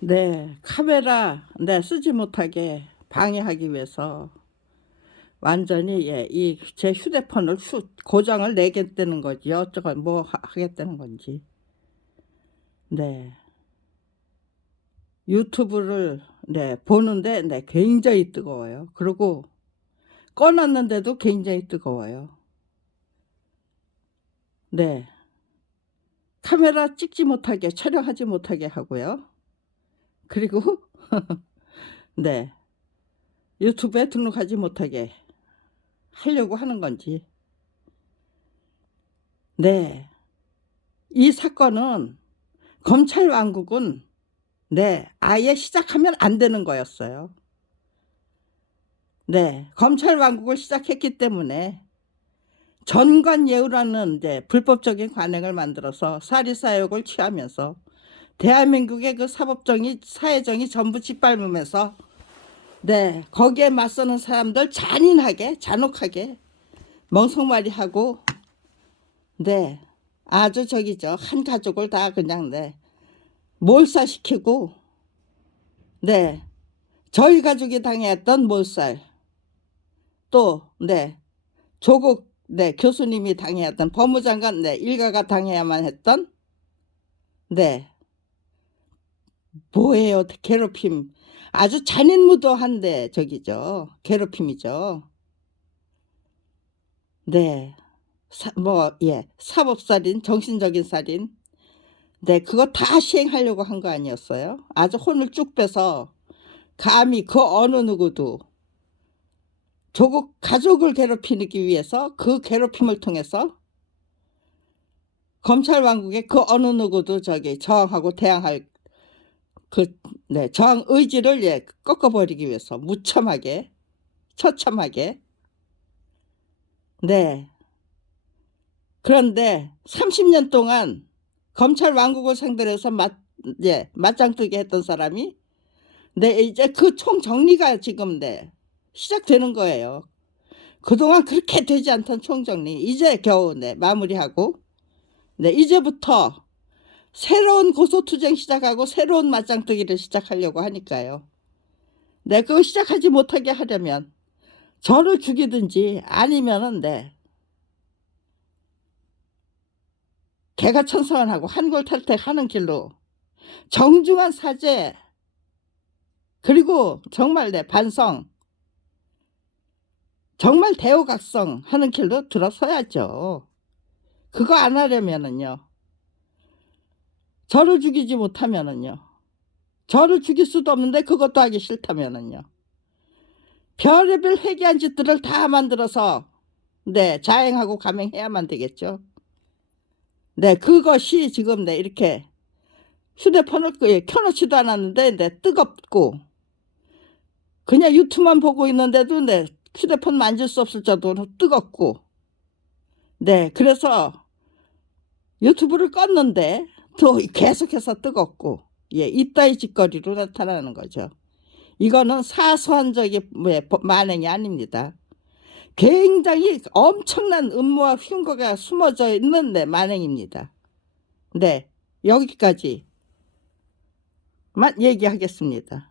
네, 카메라 네, 쓰지 못하게 방해하기 위해서 완전히 예, 이 제 휴대폰을 휴, 고장을 내겠다는 거지. 어쩌고 뭐 하- 하겠다는 건지. 네. 유튜브를 네, 보는데 네, 굉장히 뜨거워요. 그리고 꺼놨는데도 굉장히 뜨거워요. 네. 카메라 찍지 못하게 촬영하지 못하게 하고요. 그리고 네. 유튜브에 등록하지 못하게 하려고 하는 건지. 네. 이 사건은 검찰 왕국은 네, 아예 시작하면 안 되는 거였어요. 네, 검찰 왕국을 시작했기 때문에 전관예우라는 이제 불법적인 관행을 만들어서 사리사욕을 취하면서 대한민국의 그 사법정의 사회정의 전부 짓밟으면서 네 거기에 맞서는 사람들 잔인하게 잔혹하게 멍석말이 하고 네 아주 저기죠 한 가족을 다 그냥 네 몰살시키고 네 저희 가족이 당했던 몰살 또네 조국 네 교수님이 당해왔던 법무장관 네 일가가 당해야만 했던 네 뭐예요? 괴롭힘. 아주 잔인무도한데 저기죠. 괴롭힘이죠. 네뭐예. 사법살인 정신적인 살인. 네 그거 다 시행하려고 한 거 아니었어요? 아주 혼을 쭉 빼서 감히 그 어느 누구도 조국 가족을 괴롭히기 위해서 그 괴롭힘을 통해서 검찰 왕국의 그 어느 누구도 저기 저항하고 대항할 그 네, 저항 의지를 예, 꺾어버리기 위해서 무참하게 처참하게 네 그런데 30년 동안 검찰 왕국을 상대로 해서 맞, 예, 맞짱뜨기 했던 사람이 네 이제 그 총 정리가 지금 네 시작되는 거예요. 그동안 그렇게 되지 않던 총정리 이제 겨우 네 마무리하고 네 이제부터 새로운 고소투쟁 시작하고 새로운 맞짱뜨기를 시작하려고 하니까요. 네 그거 시작하지 못하게 하려면 저를 죽이든지 아니면은 네 개가 천선하고 한골 탈퇴하는 길로 정중한 사죄 그리고 정말 내 반성 정말 대우각성 하는 길로 들어서야죠. 그거 안 하려면은요. 저를 죽이지 못하면은요. 저를 죽일 수도 없는데 그것도 하기 싫다면은요. 별의별 회개한 짓들을 다 만들어서 네 자행하고 감행해야만 되겠죠. 네 그것이 지금 네 이렇게 휴대폰을 끄- 켜놓지도 않았는데 네 뜨겁고 그냥 유튜브만 보고 있는데도 네 휴대폰 만질 수 없을 정도로 뜨겁고 네 그래서 유튜브를 껐는데 또 계속해서 뜨겁고 예 이따위 짓거리로 나타나는 거죠. 이거는 사소한 적이 뭐 만행이 아닙니다. 굉장히 엄청난 음모와 흉거가 숨어져 있는 네, 만행입니다. 네 여기까지만 얘기하겠습니다.